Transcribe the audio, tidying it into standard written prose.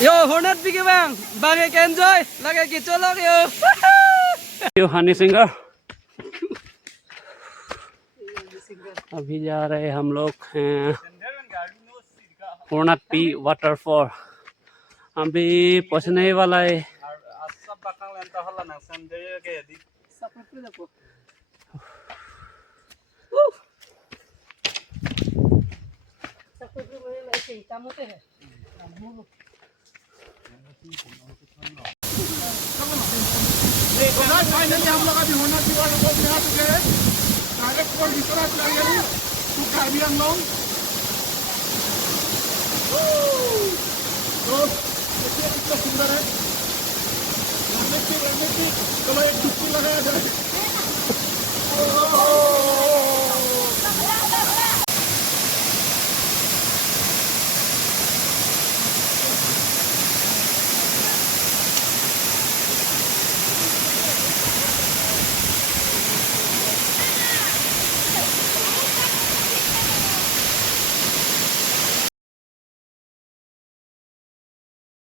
Yo, Hornet Biggie Bang, bang एक enjoy, लगे कि चलो यो हनी सिंगर। अभी जा रहे हम लोग होर्नबी वाटरफॉल। अभी पहुंचने ही वाला है। फाइनली हम लोग अभी होर्नबी वाटरफॉल में आ चुके हैं। डायरेक्ट फॉल दूसरा चलाएंगे टू कार्बी आंगलोंग। तो देखिए कितना सुंदर है। चलो एक डुबकी लगाया जाए।